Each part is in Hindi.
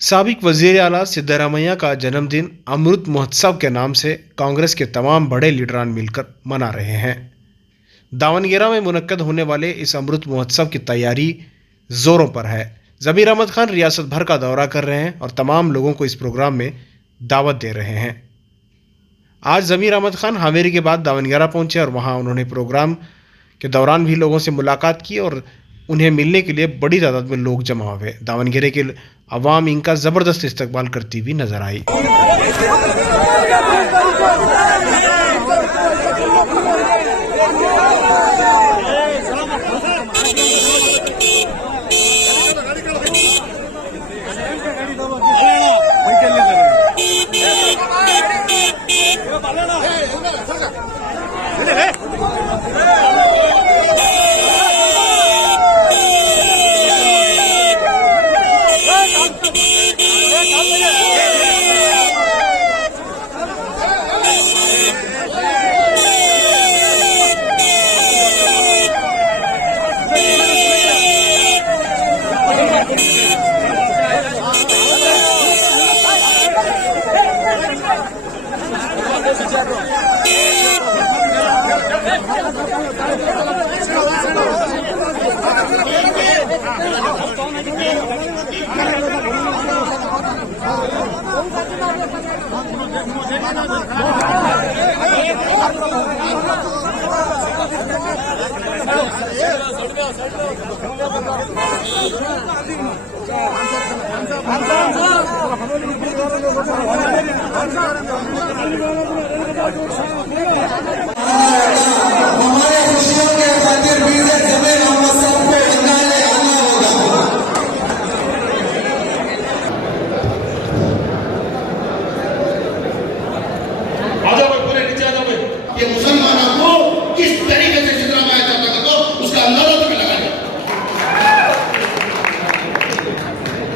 साबिक वज़ीर आला सिद्धरामैया का जन्मदिन अमृत महोत्सव के नाम से कांग्रेस के तमाम बड़े लीडरान मिलकर मना रहे हैं। दावनगेरा में मुनक्कद होने वाले इस अमृत महोत्सव की तैयारी जोरों पर है। ज़मीर अहमद खान रियासत भर का दौरा कर रहे हैं और तमाम लोगों को इस प्रोग्राम में दावत दे रहे हैं। आज ज़मीर अहमद खान हावेरी के बाद दावनगेरा पहुंचे और वहां उन्होंने प्रोग्राम के दौरान भी लोगों से मुलाकात की और उन्हें मिलने के लिए बड़ी तादाद में लोग जमा हुए। दावनगेरे के अवाम इनका ज़बरदस्त इस्तकबाल करती हुई नजर आई।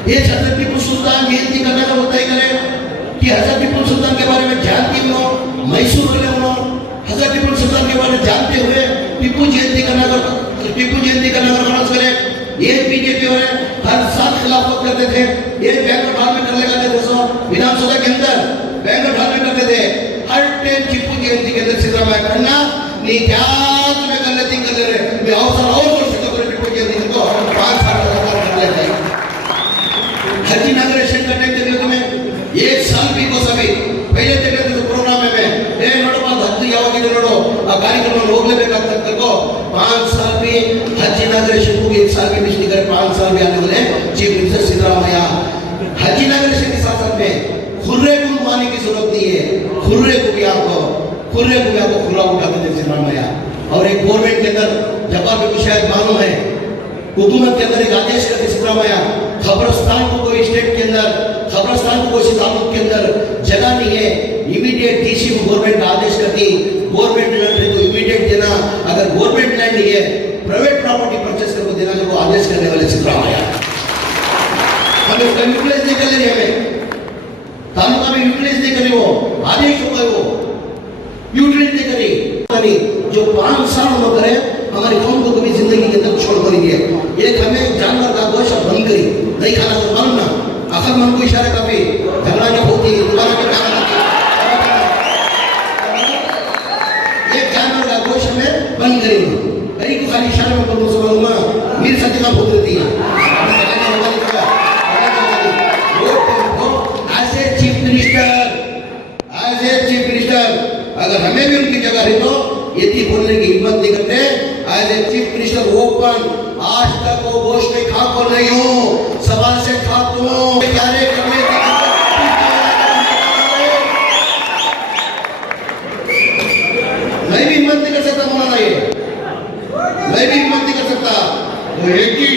ये हजरत टीपू सुल्तान जयंती करने का होता ही करे कि हजरत टीपू सुल्तान के बारे में जानती हो, मैसूर वाले हो, हजरत टीपू सुल्तान के बारे में जानते हुए टीपू जयंती करने का प्रयास करे। ये बीजेपी वाले हर साल खिलाफत करते थे। ये बैंगलोर हॉल में करने का दोस्तों विधानसभा के अंदर बैंगलोर हॉल में करते थे। हर टाइम टीपू जयंती के अंदर सिद्धरामैया करना नित्यात में गलती कर रहे मैं अवसर और टीपू जयंती को 5 साल कर लेते हैं। हज इनॉग्रेशन करने के लिए तुम्हें 1 साल भी को सभी पहले तेरे प्रोग्राम में ए नोडो हज यावाಗಿದೆ ನೋಡು ಆ ಕಾರ್ಯಕ್ರಮ ಹೋಗಲೇಬೇಕಾಗ್ತದೆ को 5 साल भी हज इनॉग्रेशन को 1 साल भी मिस नहीं करे। 5 साल भी आने वाले चीफ मिनिस्टर सिद्धरामैया हज इनॉग्रेशन के साथ साथ में खुर्रे को मानने की जरूरत नहीं है। खुर्रे को भी आपको खुला उठा के सिद्धरामैया। और एक गवर्नमेंट के अंदर जब आपको शायद मालूम है हुकूमत के अंदर एक आदेश करके सिद्धरामैया खबरस्तान को कोई स्टेट के अंदर खबरस्तान को कोई तालुक के अंदर जगह नहीं है। इमीडिएट डीसी को गवर्नमेंट का आदेश करती गवर्नमेंट लैंड है तो इमीडिएट देना। अगर गवर्नमेंट लैंड नहीं है प्राइवेट प्रॉपर्टी परचेस करके देना जो आदेश करने वाले सिद्धरामैया। हमें उसका यूटिलाइज नहीं कर रही, हमें तालुका में यूटिलाइज नहीं करी, वो आदेश हो गए, वो यूटिलाइज नहीं करी। जो 5 साल हम करे हमारी कौम को कभी जिंदगी के अंदर छोड़ कर दिए। एक हमें जानवर का गोश्त बंद करी नहीं खाना तो मालूम ना आखिर मन को इशारा काफी झगड़ा जब होती है दोबारा के कारण एक जानवर का गोश्त हमें बंद करी कहीं को खाली इशारे में बोलो सब मालूम मेरी सत्य का भूत रहती है। चीफ मिनिस्टर अगर हमें भी उनकी जगह रही तो यदि बोलने की हिम्मत नहीं करते। As a chief minister open आज तक वो गोश्त में खा कर नहीं हूँ, सभा से खाता हूँ। करने की मैं भी हिम्मत नहीं कर सकता, बोला ये मैं भी हिम्मत नहीं कर सकता। वो एक ही